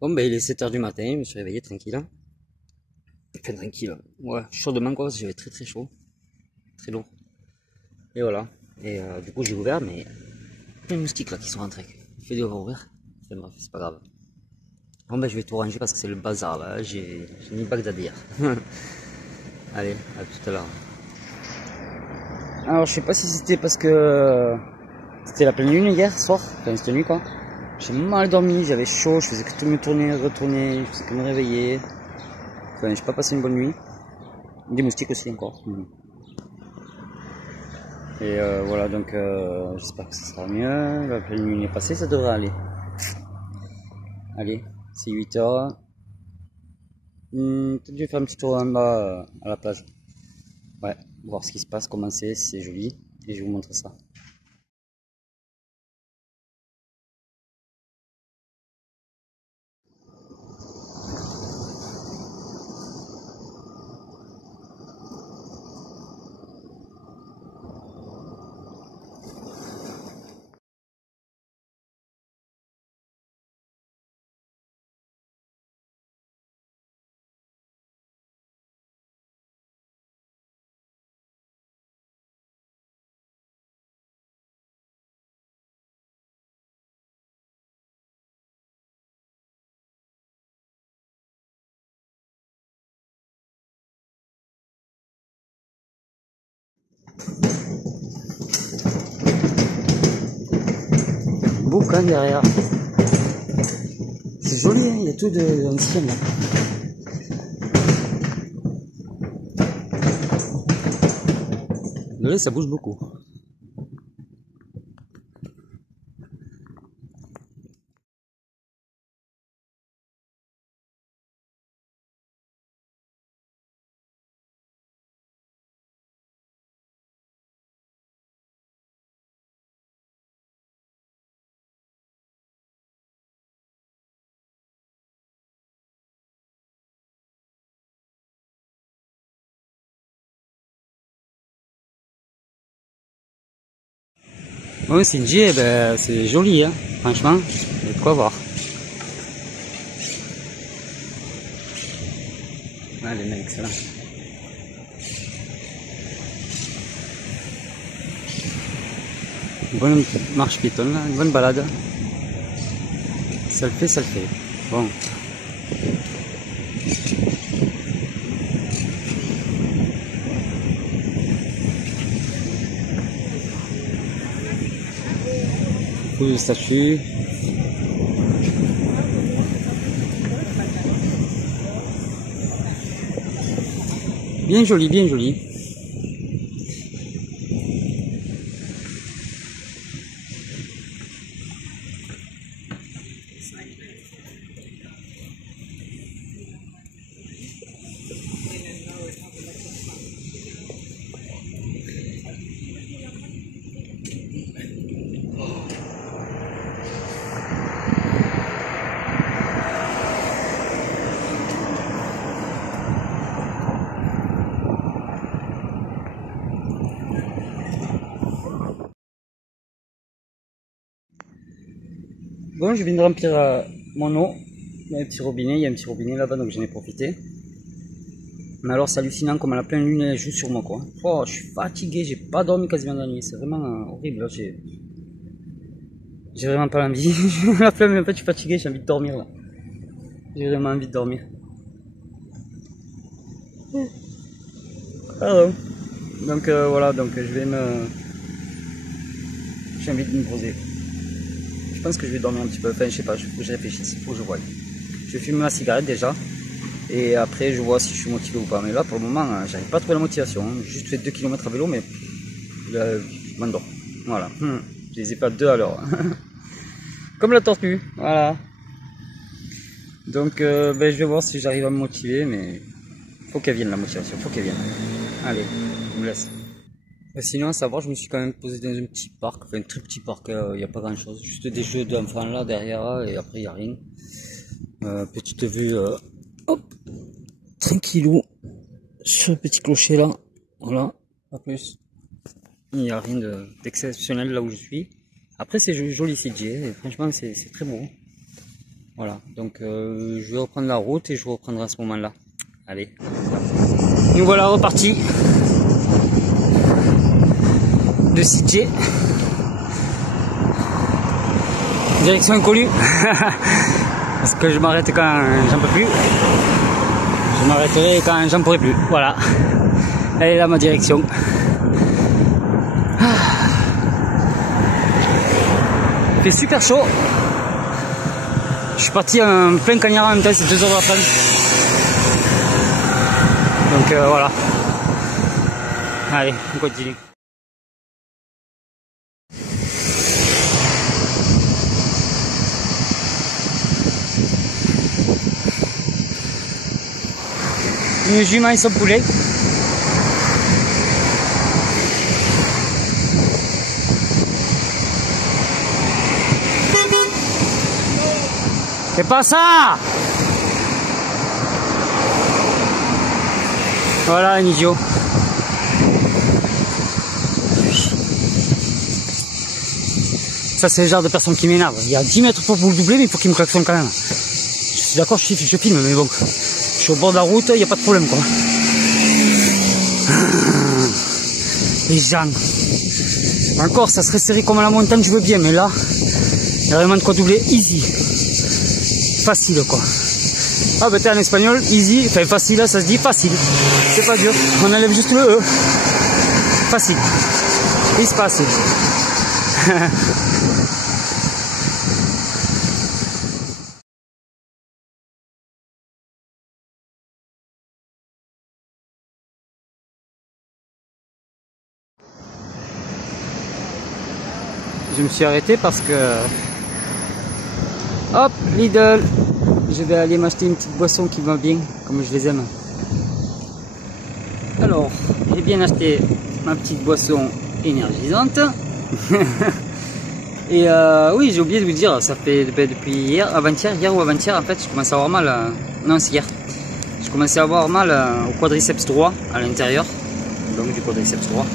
Bon, ben, il est 7 h du matin, je me suis réveillé tranquille. Enfin, tranquille. Ouais, chaudement quoi, parce que j'avais très très chaud. Très lourd. Et voilà. Et du coup, j'ai ouvert, mais plein de moustiques là qui sont rentrés. Il fait devoir ouvrir. Enfin, bref, c'est pas grave. Bon, ben, je vais tout ranger parce que c'est le bazar là. J'ai mis Bagdad hier. Allez, à tout à l'heure. Alors, je sais pas si c'était parce que c'était la pleine lune hier soir, enfin cette nuit quoi. J'ai mal dormi, j'avais chaud, je faisais que tout me tourner, retourner, je faisais que me réveiller. Enfin, j'ai pas passé une bonne nuit. Des moustiques aussi encore. Et voilà, donc j'espère que ça sera mieux. La pleine lune est passée, ça devrait aller. Allez, c'est 8 h. Peut-être que je vais faire un petit tour en bas à la plage. Ouais, voir ce qui se passe, comment c'est, si c'est joli. Et je vais vous montrer ça. Boucan derrière. C'est joli, hein, il y a tout d'ancien là. Là, ça bouge beaucoup. Oui, c'est J, ben, c'est joli, hein. Franchement, il y a de quoi voir. Allez, mec, excellent. Une bonne marche piétonne, là, une bonne balade. Ça le fait, ça le fait. Bon. Beaucoup de statues. Bien joli, bien joli. Bon, je viens de remplir mon eau. Il y a un petit robinet là-bas, donc j'en ai profité. Mais alors, c'est hallucinant comme la pleine lune elle joue sur moi, quoi. Oh, je suis fatigué, j'ai pas dormi quasiment de la nuit. C'est vraiment horrible. J'ai vraiment pas l'envie. La flemme, en fait, je suis fatigué, j'ai envie de dormir là. J'ai vraiment envie de dormir. Pardon. Donc voilà, donc j'ai envie de me poser. Je pense que je vais dormir un petit peu. Enfin, je sais pas, faut que je réfléchisse, faut que je voie. Je vais fumer ma cigarette déjà. Et après, je vois si je suis motivé ou pas. Mais là, pour le moment, j'arrive pas à trouver la motivation. J'ai juste fait 2 km à vélo, mais là, je m'endors. Voilà. Je les ai pas 2 à l'heure. Comme la tortue. Voilà. Donc, ben, je vais voir si j'arrive à me motiver, mais faut qu'elle vienne la motivation. Faut qu'elle vienne. Allez, je vous laisse. Sinon, à savoir, je me suis quand même posé dans un petit parc, enfin un très petit parc, il n'y a pas grand chose, juste des jeux d'enfants là derrière, et après il n'y a rien. Petite vue, hop, tranquillou, sur le petit clocher là, voilà, pas plus. Il n'y a rien d'exceptionnel là où je suis. Après c'est joli CJ, et franchement c'est très beau. Voilà, donc je vais reprendre la route et je vous reprendrai à ce moment-là. Allez, nous voilà repartis de Sitges. Direction inconnue. Parce que je m'arrête quand j'en peux plus. Je m'arrêterai quand j'en pourrai plus. Voilà. Elle est là ma direction. Il fait super chaud. Je suis parti en plein cagnard en même temps, c'est 2 heures de l'après-midi. Donc voilà. Allez, on continue. Une jument et son poulet. C'est pas ça! Voilà un idiot. Ça c'est le genre de personne qui m'énerve. Il y a 10 mètres pour vous le doubler, mais il faut qu'il me klaxonne quand même. Je suis d'accord, je filme, mais bon. Je suis au bord de la route, il n'y a pas de problème quoi. Les gens. Encore, ça serait serré comme à la montagne, je veux bien, mais là, il y a vraiment de quoi doubler easy. Facile quoi. Ah bah t'es en espagnol, easy, enfin facile, ça se dit facile. C'est pas dur, on enlève juste le E. Facile. It's facile. Je me suis arrêté parce que... Hop, Lidl. Je vais aller m'acheter une petite boisson qui va bien, comme je les aime. Alors, j'ai bien acheté ma petite boisson énergisante. Et oui, j'ai oublié de vous dire, ça fait depuis hier ou avant-hier, en fait, je commençais à avoir mal. Non, c'est hier. Je commençais à avoir mal au quadriceps droit, à l'intérieur. Donc du quadriceps droit.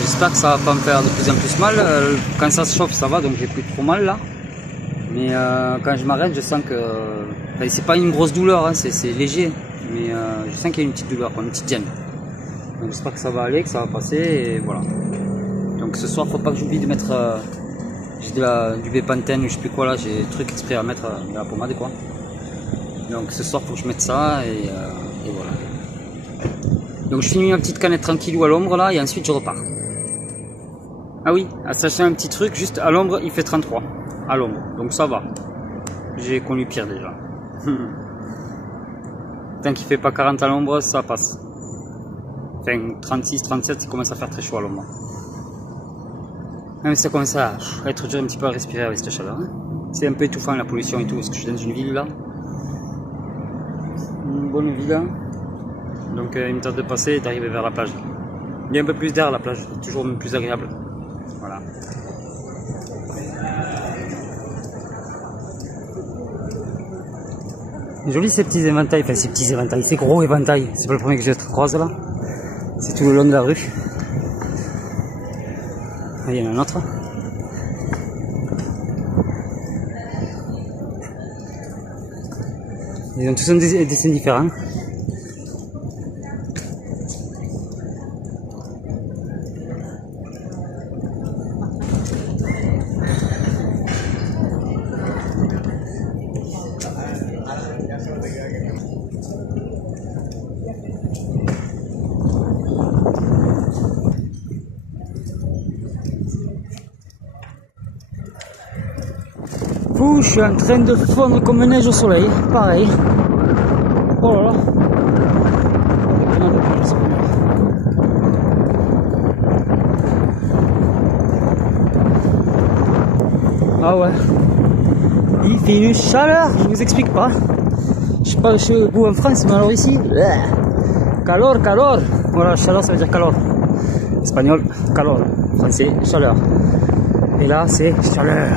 J'espère que ça va pas me faire de plus en plus mal. Quand ça se chauffe, ça va, donc j'ai plus trop mal là. Mais quand je m'arrête, je sens que c'est pas une grosse douleur, hein, c'est léger, mais je sens qu'il y a une petite douleur, une petite gêne. Donc j'espère que ça va aller, que ça va passer, et voilà. Donc ce soir, faut pas que j'oublie de mettre j'ai du Bepanthen, je sais plus quoi là, j'ai des trucs exprès à mettre de la pommade quoi. Donc ce soir, faut que je mette ça et voilà. Donc je finis ma petite canette tranquillou à l'ombre là, et ensuite je repars. Ah oui, sachez un petit truc, juste à l'ombre, il fait 33. À l'ombre, donc ça va. J'ai connu pire déjà. Tant qu'il fait pas 40 à l'ombre, ça passe. Enfin, 36, 37, ça commence à faire très chaud à l'ombre. Même si ça commence à être dur un petit peu à respirer avec cette chaleur. Hein. C'est un peu étouffant la pollution et tout, parce que je suis dans une ville là. Une bonne ville. Hein. Donc il me tarde de passer et d'arriver vers la plage. Il y a un peu plus d'air à la plage, toujours plus agréable. Voilà. Joli ces petits éventails, enfin ces petits éventails, ces gros éventails. C'est pas le premier que je croise là. C'est tout le long de la rue. Ah, il y en a un autre. Ils ont tous un dessin différent. Ouh, je suis en train de fondre comme neige au soleil, pareil. Oh là là. Ah ouais. Il fait une chaleur, je vous explique pas. Je sais pas chez vous en France, mais alors ici, calor, calor. Voilà, chaleur ça veut dire calor. Espagnol, calor. Français, chaleur. Et là, c'est chaleur.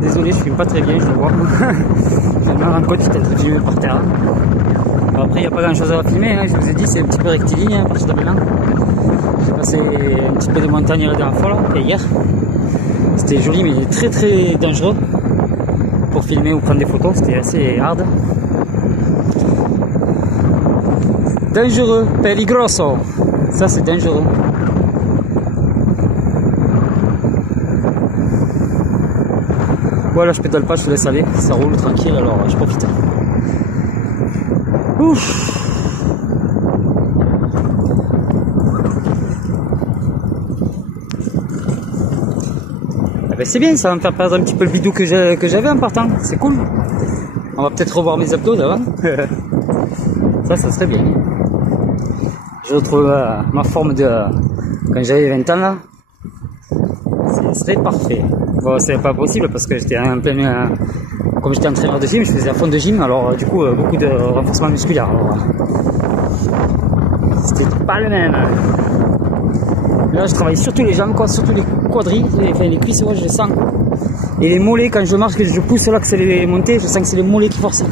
Désolé, je filme pas très bien, je le vois. Je me rends compte, j'étais en train de filmer par terre. Bon, après, il n'y a pas grand chose à filmer, hein. Je vous ai dit, c'est un petit peu rectiligne à partir de maintenant. J'ai passé un petit peu de montagne la dernière fois, là, hier. C'était joli, mais très très dangereux pour filmer ou prendre des photos. C'était assez hard. Dangereux, peligroso. Ça, c'est dangereux. Voilà, je pédale pas, je te laisse aller. Ça roule tranquille, alors je profite. Ouf. Ben c'est bien, ça va me faire perdre un petit peu le bidou que j'avais en partant, c'est cool. On va peut-être revoir mes abdos d'avant. Ça serait bien. Je retrouve ma forme de quand j'avais 20 ans là. Ce serait parfait. Bon, c'est pas possible parce que j'étais en plein... comme j'étais entraîneur de gym, je faisais à fond de gym, alors du coup beaucoup de renforcement musculaire. C'était pas le même. Là, je travaille surtout les jambes, quoi, surtout les quadris, les cuisses, ouais, je les sens. Et les mollets, quand je marche, que je pousse là, que c'est les montées, je sens que c'est les mollets qui forcent.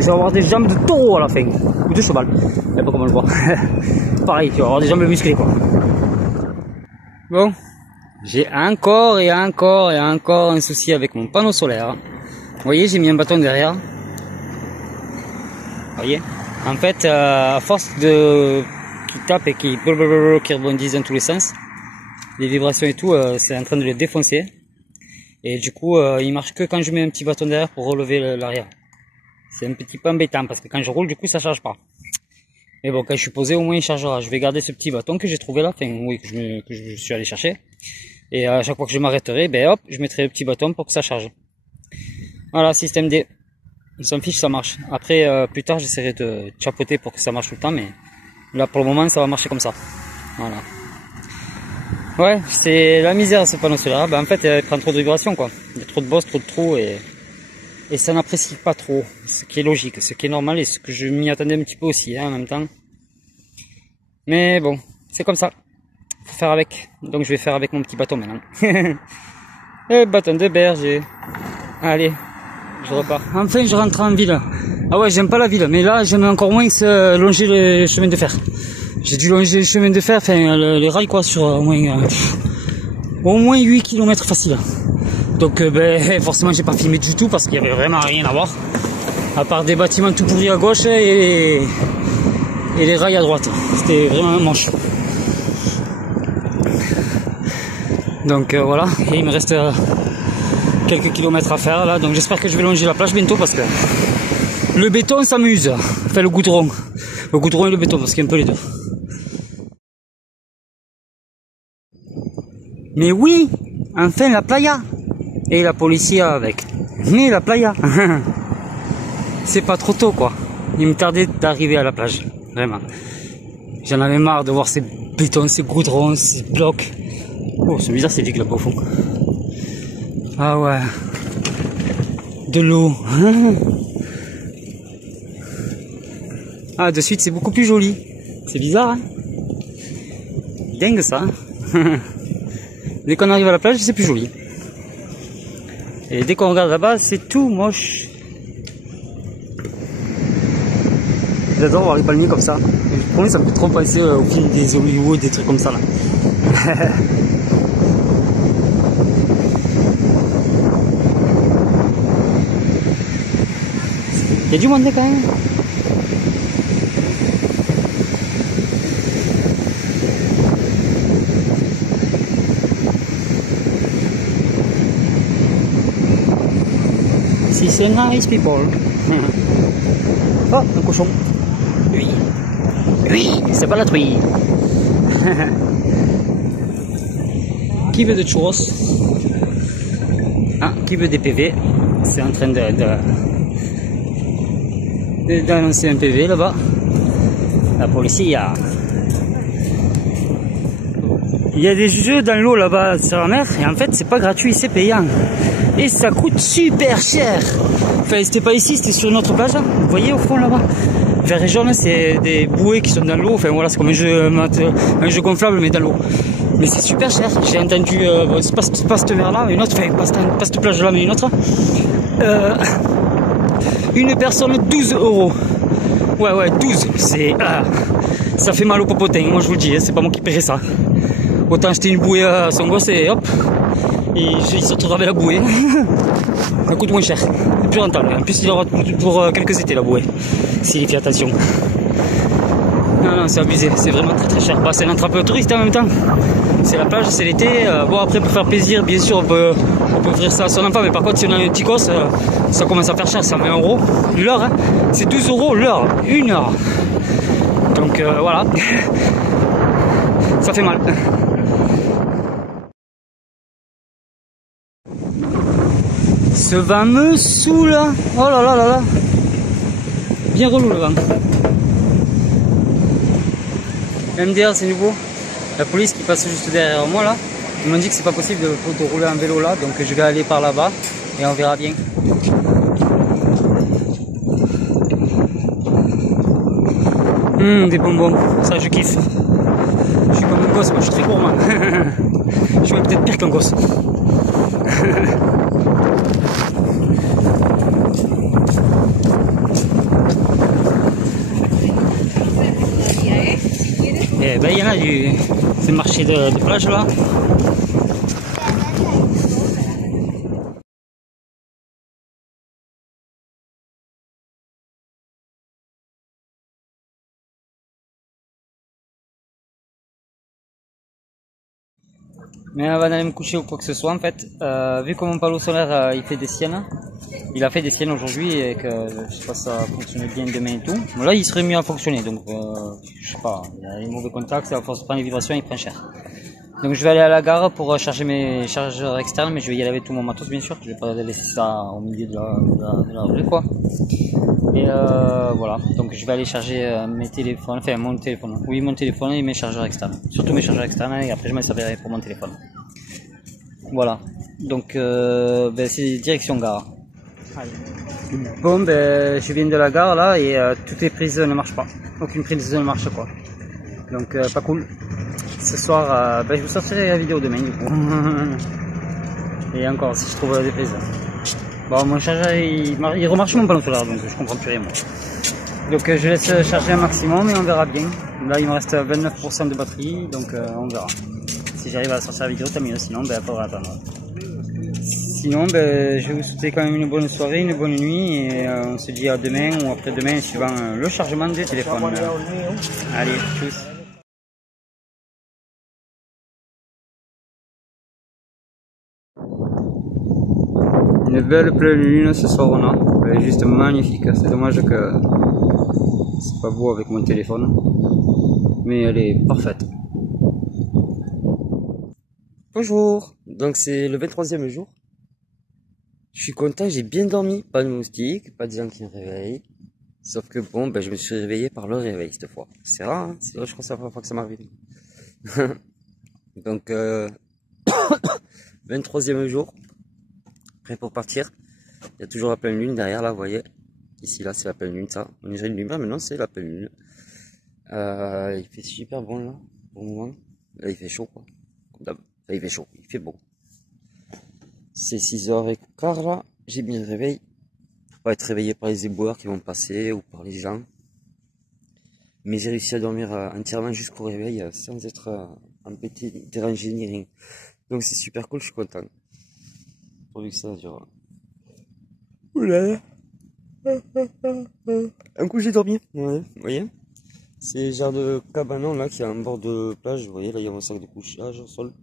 Je vais avoir des jambes de taureau à la fin, ou de cheval, je sais pas comment le voir. Pareil, tu vas avoir des jambes musclées, quoi. Bon, j'ai encore et encore et encore un souci avec mon panneau solaire. Vous voyez, j'ai mis un bâton derrière. Vous voyez, en fait, à force de... qui tape et qui rebondissent dans tous les sens, les vibrations et tout, c'est en train de le défoncer. Et du coup, il marche que quand je mets un petit bâton derrière pour relever l'arrière. C'est un petit peu embêtant parce que quand je roule, du coup, ça charge pas. Mais bon, quand je suis posé, au moins il chargera. Je vais garder ce petit bâton que j'ai trouvé là, enfin oui, que je suis allé chercher. Et à chaque fois que je m'arrêterai, ben hop, je mettrai le petit bâton pour que ça charge. Voilà, système D. On s'en fiche, ça marche. Après, plus tard, j'essaierai de chapeauter pour que ça marche tout le temps, mais là, pour le moment, ça va marcher comme ça. Voilà. Ouais, c'est la misère, ce panneau solaire. Ben, en fait, il prend trop de vibrations, quoi. Il y a trop de bosses, trop de trous, et ça n'apprécie pas trop. Ce qui est logique, ce qui est normal, et ce que je m'y attendais un petit peu aussi, hein, en même temps. Mais bon, c'est comme ça. Faut faire avec. Donc, je vais faire avec mon petit bâton maintenant. Et bâton de berger. Allez, je repars. Enfin, je rentre en ville. Ah ouais, j'aime pas la ville, mais là, j'aime encore moins longer le chemin de fer. J'ai dû longer le chemin de fer, enfin, les rails, quoi, sur au moins 8 km facile. Donc, ben, forcément, j'ai pas filmé du tout parce qu'il y avait vraiment rien à voir. À part des bâtiments tout pourris à gauche et les rails à droite. C'était vraiment moche. Donc, voilà. Et il me reste quelques kilomètres à faire, là. Donc, j'espère que je vais longer la plage bientôt parce que le béton s'amuse. Enfin, le goudron. Le goudron et le béton, parce qu'il y a un peu les deux. Mais oui, enfin la playa. Et la policia avec. Mais la playa. C'est pas trop tôt, quoi. Il me tardait d'arriver à la plage. Vraiment. J'en avais marre de voir ces bétons, ces goudrons, ces blocs. Oh, c'est bizarre, c'est vide là-bas au fond. Ah ouais. De l'eau. Ah, de suite, c'est beaucoup plus joli. C'est bizarre, hein? Dingue, ça. Dès qu'on arrive à la plage, c'est plus joli. Et dès qu'on regarde là-bas, c'est tout moche. J'adore voir les palmiers comme ça. Pour moi, ça me fait trop penser au film des Hollywood, des trucs comme ça, là. Il y a du monde là, quand même. Si c'est nice people. Oh, un cochon. Oui, c'est pas la truie. Qui veut de churros? Ah, qui veut des PV? C'est en train d'annoncer un PV là-bas. La police, il y a des jeux dans l'eau là-bas sur la mer et en fait c'est pas gratuit, c'est payant et ça coûte super cher. Enfin, c'était pas ici, c'était sur notre plage, hein. Vous voyez au fond là-bas, vert et jaune, c'est des bouées qui sont dans l'eau. Enfin voilà, c'est comme un jeu gonflable mais dans l'eau. Mais c'est super cher. J'ai entendu, bon, c'est pas cette mer là, mais une autre, enfin pas cette plage là mais une autre. Une personne 12 €. Ouais 12, Ça fait mal au popotin, moi je vous le dis, hein, c'est pas moi qui paierai ça. Autant acheter une bouée à son gosse et hop, et il se retrouve avec la bouée. Ça coûte moins cher, c'est plus rentable. En plus il aura pour quelques étés la bouée, s'il y fait attention. Non, c'est abusé, c'est vraiment très cher. Bah, c'est un attrape touriste en même temps. C'est la plage, c'est l'été. Bon, après, pour faire plaisir, bien sûr, on peut offrir ça à son enfant. Mais par contre, si on a un petit gosse, ça commence à faire cher. Ça 20 € l'heure. Hein. C'est 12 € l'heure, 1 heure. Donc voilà. Ça fait mal. Ce vent me saoule. Oh là là là là. Bien relou le vent. MDR, c'est nouveau. La police qui passe juste derrière moi là, ils m'ont dit que c'est pas possible de rouler en vélo là, donc je vais aller par là-bas et on verra bien. Des bonbons, ça je kiffe. Je suis comme un gosse, moi je suis très gourmand. Je suis peut-être pire qu'un gosse. Et ben il y en a du ce marché de plage là. Mais avant d'aller me coucher ou quoi que ce soit, en fait, vu que mon panneau solaire il fait des siennes, il a fait des siennes aujourd'hui et que je sais pas si ça fonctionne bien demain et tout. Bon, là il serait mieux à fonctionner, donc je sais pas, il y a les mauvais contacts, à force de prendre les vibrations il prend cher. Donc je vais aller à la gare pour charger mes chargeurs externes, mais je vais y aller avec tout mon matos bien sûr, je vais pas laisser ça au milieu de la rue quoi. Et voilà, donc je vais aller charger mes téléphones, enfin mon téléphone, oui mon téléphone et mes chargeurs externes, surtout mes chargeurs externes et après je m'en servirai pour mon téléphone. Voilà, donc c'est direction gare. Allez. Bon je viens de la gare là et toutes les prises ne marchent pas, aucune prise ne marche quoi, donc pas cool. Ce soir je vous sortirai la vidéo demain du coup. Et encore si je trouve des prises. Bon, mon chargeur il remarche mon panneau solaire donc je comprends plus rien moi. Donc je laisse charger un maximum et on verra bien. Là il me reste 29% de batterie donc on verra. Si j'arrive à sortir la vidéo tant mieux, sinon il faudra attendre. Sinon je vais vous souhaiter quand même une bonne soirée, une bonne nuit et on se dit à demain ou après-demain suivant le chargement du téléphone. Allez, tchuss. Une belle pleine lune ce soir on a, elle est juste magnifique, c'est dommage que c'est pas beau avec mon téléphone, mais elle est parfaite. Bonjour, donc c'est le 23e jour, je suis content, j'ai bien dormi, pas de moustiques, pas de gens qui me réveillent, sauf que bon, je me suis réveillé par le réveil cette fois, c'est rare, hein, c'est vrai, je crois que c'est la première fois que ça m'arrive. Donc 23e jour. Prêt pour partir, il y a toujours la pleine lune derrière là, vous voyez, ici là c'est la pleine lune, ça, on dirait une lumière, maintenant c'est la pleine lune. Il fait super bon là, pour le moment, là il fait chaud quoi, comme d'hab, là il fait chaud, il fait beau. C'est 6h15 là, j'ai bien le réveil, faut pas être réveillé par les éboueurs qui vont passer ou par les gens, mais j'ai réussi à dormir entièrement jusqu'au réveil sans être embêté, dérangé ni rien, donc c'est super cool, je suis content. Pourvu que ça dure. Oulala. Un coup j'ai dormi, ouais, vous voyez. C'est le genre de cabanon là qui est en bord de plage, vous voyez, là il y a mon sac de couchage au sol.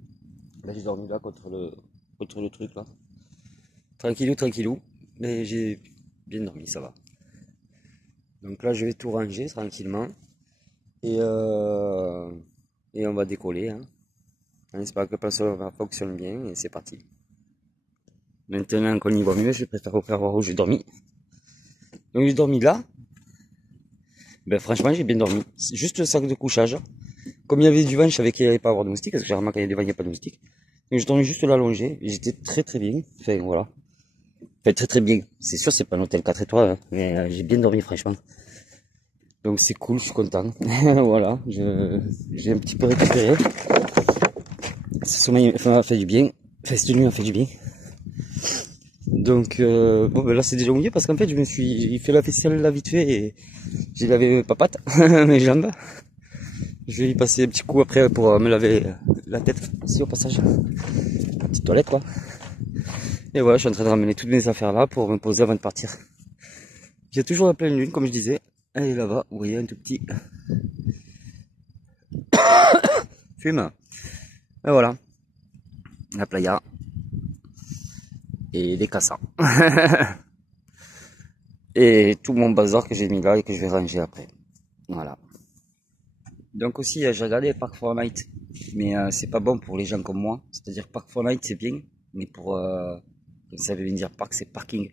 Là j'ai dormi là contre le truc là. Tranquillou, mais j'ai bien dormi, ça va. Donc là je vais tout ranger tranquillement. Et on va décoller. Hein. On espère que le passage va fonctionner bien et c'est parti. Maintenant qu'on y voit mieux, je préfère vous faire voir où j'ai dormi. Donc j'ai dormi là. Franchement j'ai bien dormi. C'est juste le sac de couchage. Comme il y avait du vent, je savais qu'il n'y allait pas avoir de moustiques, parce que j'ai remarqué qu'il y a du vent, il n'y a pas de moustiques. Donc j'ai dormi juste là allongé. Et j'étais très bien. Enfin voilà. Enfin très bien. C'est sûr c'est pas un hôtel 4 étoiles, hein, mais j'ai bien dormi franchement. Donc c'est cool, je suis content. Voilà. J'ai un petit peu récupéré. Ce sommeil m'a fait du bien. Enfin cette nuit m'a fait du bien. Donc là c'est déjà mouillé parce qu'en fait il fait la vaisselle là vite fait et j'ai lavé mes papates, mes jambes. Je vais y passer un petit coup après pour me laver la tête aussi au passage. Petite toilette quoi. Et voilà, je suis en train de ramener toutes mes affaires là pour me poser avant de partir. J'ai toujours la pleine lune comme je disais. Elle est là-bas, vous voyez un tout petit fume. Et voilà, la playa et des cassas. Et tout mon bazar que j'ai mis là et que je vais ranger après. Voilà. Donc aussi, j'ai regardé Park Fortnite, mais c'est pas bon pour les gens comme moi. C'est-à-dire Park Fortnite c'est bien, mais pour ça veut bien dire park c'est parking.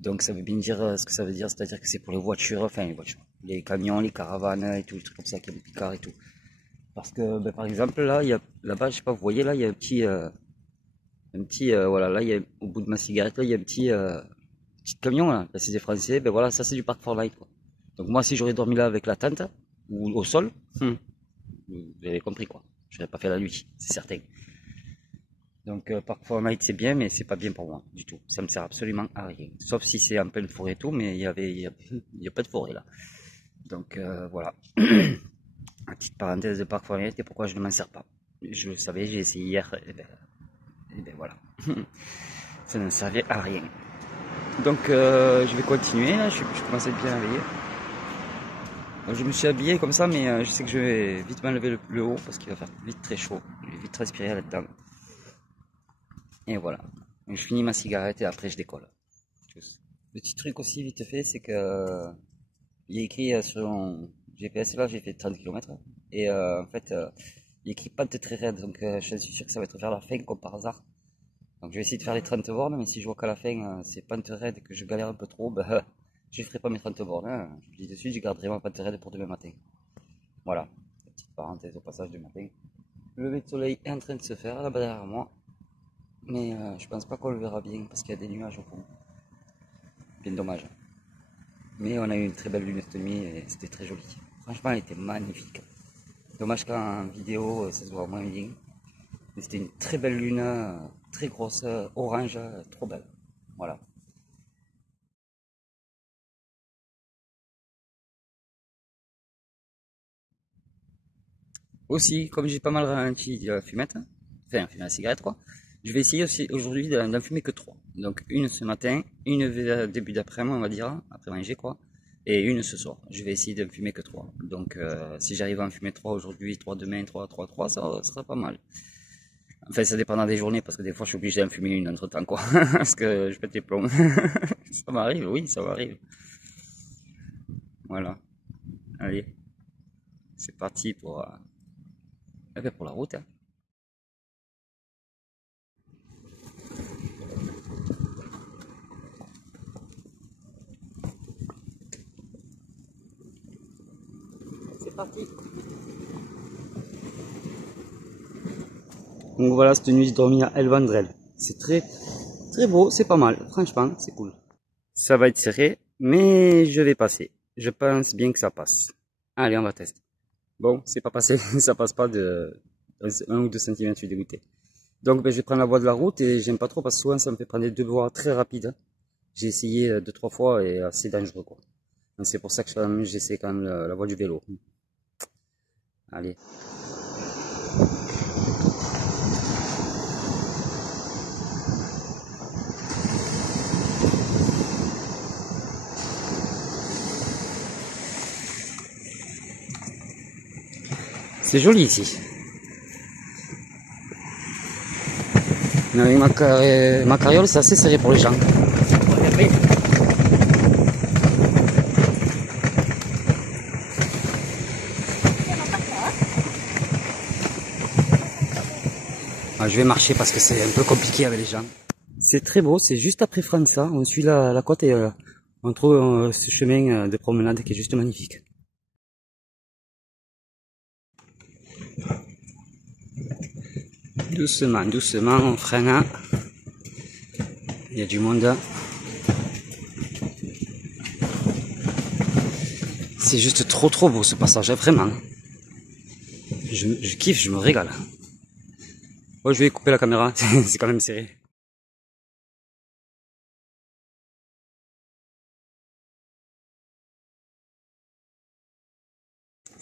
Donc ça veut bien dire ce que ça veut dire, c'est-à-dire que c'est pour les voitures, enfin les voitures, les camions, les caravanes et tout, les trucs comme ça, qui ont des picards et tout. Parce que ben, par exemple là, il y a là-bas, je sais pas, vous voyez là, il y a un petit voilà, là il y a au bout de ma cigarette là, il y a petit camion là, c'est des Français, ben voilà, ça c'est du Park Fortnite quoi. Donc moi si j'aurais dormi là avec la tente ou au sol, vous avez compris quoi. Je n'aurais pas fait la nuit, c'est certain. Donc Park Fortnite c'est bien, mais c'est pas bien pour moi du tout. Ça me sert absolument à rien. Sauf si c'est en pleine forêt et tout, mais il y a pas de forêt là. Donc voilà. Une petite parenthèse de Park Fortnite et pourquoi je ne m'en sers pas. Je le savais, j'ai essayé hier, et ben voilà. Ça ne servait à rien. Donc je vais continuer là, je commence à être bien réveillé. Je me suis habillé comme ça, mais je sais que je vais vite m'enlever le haut parce qu'il va faire vite très chaud. Je vais vite respirer là-dedans. Et voilà. Je finis ma cigarette et après je décolle. Petit truc aussi vite fait, c'est que il y a écrit sur mon GPS là, j'ai fait 30 km. Et en fait, il y a écrit pente très raide, donc je suis sûr que ça va être vers la fin comme par hasard. Donc je vais essayer de faire les 30 bornes, mais si je vois qu'à la fin c'est pente raide et que je galère un peu trop, ben, je ne ferai pas mes 30 bornes. Hein. Je le dis de suite, je garderai ma pente raide pour demain matin. Voilà, petite parenthèse au passage du matin. Le lever de soleil est en train de se faire là-bas derrière moi, mais je pense pas qu'on le verra bien parce qu'il y a des nuages au fond. Bien dommage. Mais on a eu une très belle lune cette nuit et c'était très joli. Franchement, elle était magnifique. Dommage qu'en vidéo ça se voit moins bien. Mais c'était une très belle lune, très grosse, orange, trop belle. Voilà. Aussi, comme j'ai pas mal ralenti de la fumette, enfin, fumer la cigarette quoi, je vais essayer aussi aujourd'hui d'en fumer que trois. Donc une ce matin, une début d'après-midi on va dire, après manger quoi, et une ce soir. Je vais essayer d'en fumer que trois. Donc si j'arrive à en fumer trois aujourd'hui, trois demain, trois, ça sera pas mal. Enfin ça dépendra des journées parce que des fois je suis obligé d'en fumer une entre temps quoi, parce que je pète les plombs. Ça m'arrive, oui, ça m'arrive. Voilà, allez, c'est parti pour la route. Hein. C'est parti. Donc voilà, cette nuit j'ai dormi à El Vendrell. C'est très beau, c'est pas mal. Franchement, c'est cool. Ça va être serré, mais je vais passer. Je pense bien que ça passe. Allez, on va tester. Bon, c'est pas passé, ça passe pas de 1 ou 2 centimètres, je suis dégoûté. Donc ben, je vais prendre la voie de la route et j'aime pas trop parce que souvent ça me fait prendre des deux voies très rapides. J'ai essayé 2, 3 fois et c'est dangereux quoi. Donc c'est pour ça que j'essaie quand même la voie du vélo. Allez. C'est joli ici. Mais ma carriole c'est assez serré pour les gens. Ah, je vais marcher parce que c'est un peu compliqué avec les gens. C'est très beau, c'est juste après França. On suit la côte et on trouve ce chemin de promenade qui est juste magnifique. Doucement, doucement, on freine. Il y a du monde. C'est juste trop beau ce passage, vraiment. Je kiffe, je me régale. Oh, je vais couper la caméra, c'est quand même serré.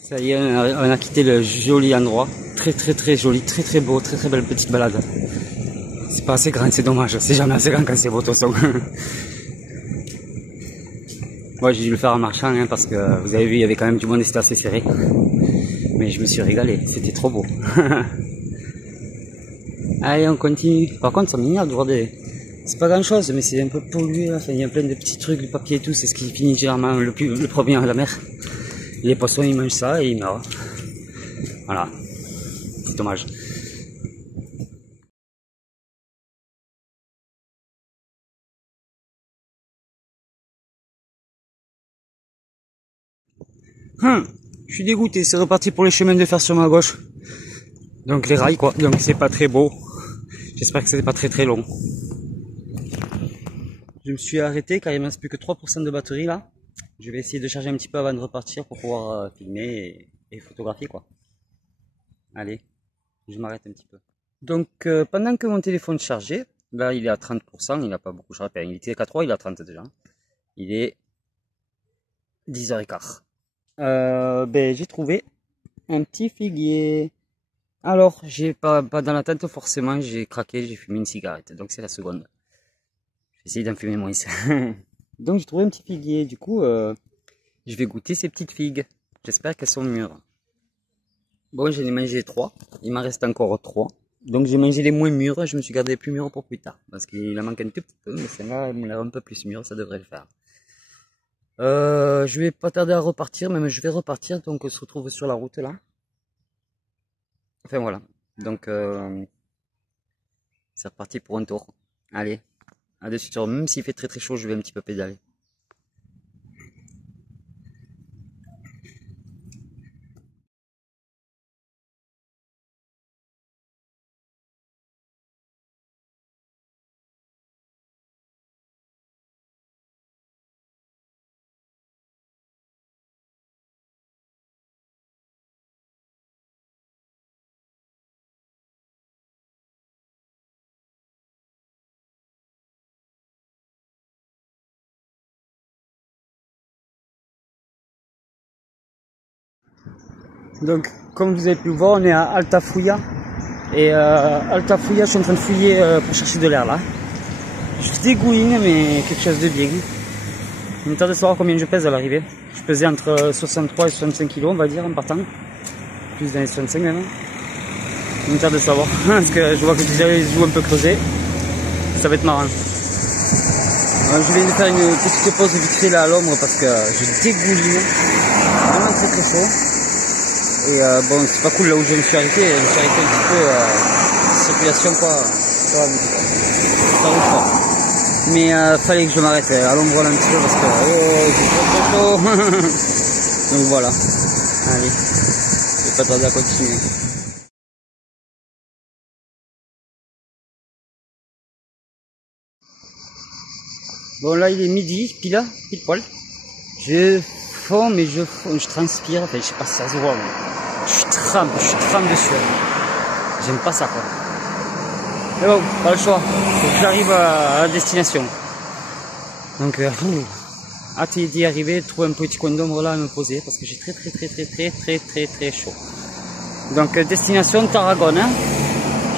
Ça y est, on a quitté le joli endroit. Très joli, très beau, très belle petite balade. C'est pas assez grand, c'est dommage. C'est jamais assez grand quand c'est beau, de toute façon. Moi, j'ai dû le faire en marchant, hein, parce que vous avez vu, il y avait quand même du monde et c'était assez serré. Mais je me suis régalé, c'était trop beau. Allez, on continue. Par contre, ça m'énerve de voir des... C'est pas grand chose, mais c'est un peu pollué, là. Enfin, il y a plein de petits trucs, de papier et tout. C'est ce qui finit généralement le premier à la mer. Les poissons, ils mangent ça et ils meurent. Voilà. C'est dommage. Je suis dégoûté, c'est reparti pour les chemins de fer sur ma gauche. Donc les rails, quoi. Donc c'est pas très beau. J'espère que c'est pas très long. Je me suis arrêté car il me reste plus que 3% de batterie là. Je vais essayer de charger un petit peu avant de repartir pour pouvoir filmer et photographier, quoi. Allez, je m'arrête un petit peu. Donc pendant que mon téléphone chargeait, là il est à 30%, il n'a pas beaucoup chargé, il était qu'à 3, il est à 30 déjà. Il est 10h15. Ben, j'ai trouvé un petit figuier. Alors, j'ai pas dans la tête forcément, j'ai craqué, j'ai fumé une cigarette, donc c'est la seconde. Je vais essayer d'en fumer moins. Donc j'ai trouvé un petit figuier, du coup je vais goûter ces petites figues. J'espère qu'elles sont mûres. Bon, j'en ai mangé 3, il m'en reste encore 3. Donc j'ai mangé les moins mûres, je me suis gardé les plus mûres pour plus tard. Parce qu'il en manque un tout petit peu, mais celle-là, elle me l'air un peu plus mûre, ça devrait le faire. Je vais pas tarder à repartir, même je vais repartir, donc on se retrouve sur la route là. Enfin voilà, donc c'est reparti pour un tour. Allez, à de suite, même s'il fait très chaud, je vais un petit peu pédaler. Donc, comme vous avez pu le voir, on est à Altafulla. Et Altafulla, je suis en train de fouiller pour chercher de l'air là. Je dégouline, mais quelque chose de bien. Il me tarde de savoir combien je pèse à l'arrivée. Je pesais entre 63 et 65 kg, on va dire, en partant. Plus dans les 65 même. Il me tarde de savoir, parce que je vois que déjà les joues un peu creusées. Ça va être marrant. Je vais faire une petite pause vite fait là à l'ombre parce que je dégouline. Vraiment très chaud. Et bon, c'est pas cool là où je me suis arrêté. Je me suis arrêté un petit peu circulation, quoi. Ça va vite, quoi. Ça roule fort. Mais fallait que je m'arrête à l'ombre un petit peu parce que c'est trop chaud. Donc voilà. Allez, je vais pas tarder à continuer. Bon là il est midi, pile poil. Je fonds, mais je transpire, enfin je sais pas si ça se voit, mais je trempe de sueur. J'aime pas ça, quoi. Mais bon, pas le choix. Faut que j'arrive à la destination. Donc hâte d'y arriver, trouver un petit coin d'ombre là à me poser parce que j'ai très chaud. Donc destination Tarragone, hein.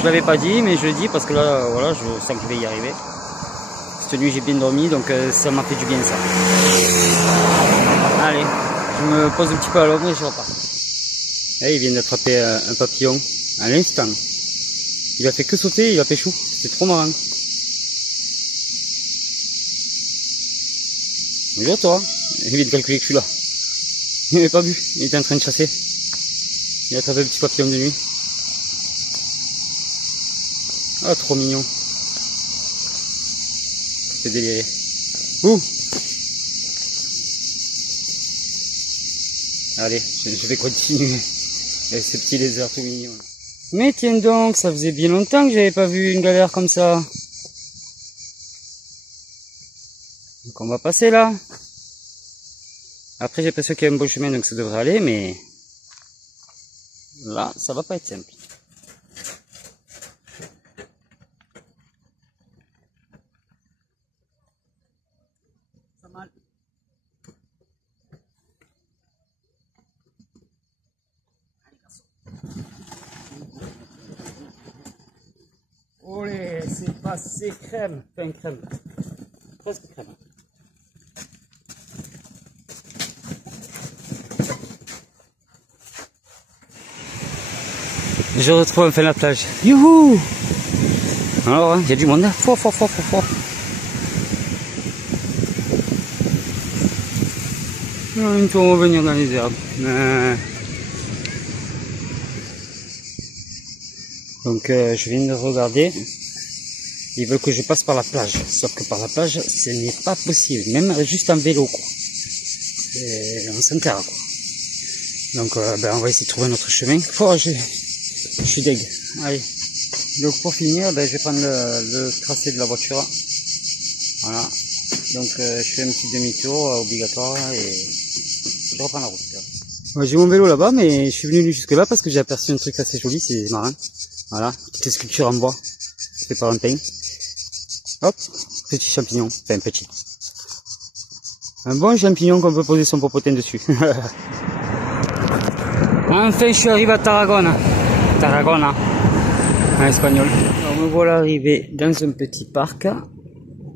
Je l'avais pas dit, mais je le dis parce que là voilà, je sens que je vais y arriver. Cette nuit j'ai bien dormi, donc ça m'a fait du bien ça. Allez, je me pose un petit peu à l'ombre et je repars. Et il vient d'attraper un papillon à l'instant. Il a fait que sauter, il a péchou. C'est trop marrant. Bonjour toi. Il vient de calculer que je suis là. Il m'avait pas vu, il était en train de chasser. Il a attrapé un petit papillon de nuit. Ah, trop mignon. C'est déliré. Ouh. Allez, je vais continuer avec ces petits lézards tout mignons. Mais tiens donc, ça faisait bien longtemps que j'avais pas vu une galère comme ça. Donc on va passer là. Après j'ai l'impression qu'il y a un bon chemin donc ça devrait aller, mais là ça va pas être simple. Ça mal. c'est passé crème. Enfin crème. Presque crème. Je retrouve enfin la plage. Youhou! Alors, il y a du monde. Fort. Ils vont revenir dans les herbes. Donc je viens de regarder. Ils veulent que je passe par la plage. Sauf que par la plage, ce n'est pas possible. Même juste en vélo, quoi. On s'enterre, quoi. Donc on va essayer de trouver notre chemin. Oh, je suis deg. Allez. Donc pour finir, je vais prendre le tracé de la voiture. Voilà. Donc je fais un petit demi-tour obligatoire et je reprends la route. Ouais, j'ai mon vélo là-bas, mais je suis venu jusque là parce que j'ai aperçu un truc assez joli, c'est marin. Voilà, petite sculpture en bois, fait par un peigne. Hop, petit champignon, enfin petit. Un bon champignon qu'on peut poser son popotin dessus. Enfin, je suis arrivé à Tarragone. Tarragona, en espagnol. Alors me voilà arrivé dans un petit parc.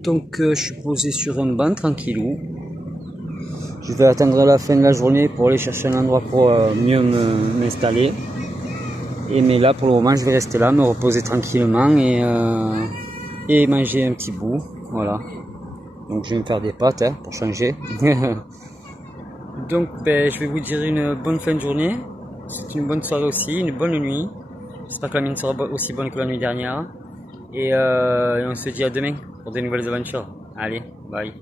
Donc je suis posé sur un banc tranquillou. Je vais attendre la fin de la journée pour aller chercher un endroit pour mieux m'installer. Mais là pour le moment je vais rester là, me reposer tranquillement et manger un petit bout. Voilà. Donc je vais me faire des pâtes pour changer. Donc je vais vous dire une bonne fin de journée. C'est une bonne soirée aussi, une bonne nuit. J'espère que la mienne sera aussi bonne que la nuit dernière. Et on se dit à demain pour de nouvelles aventures. Allez, bye.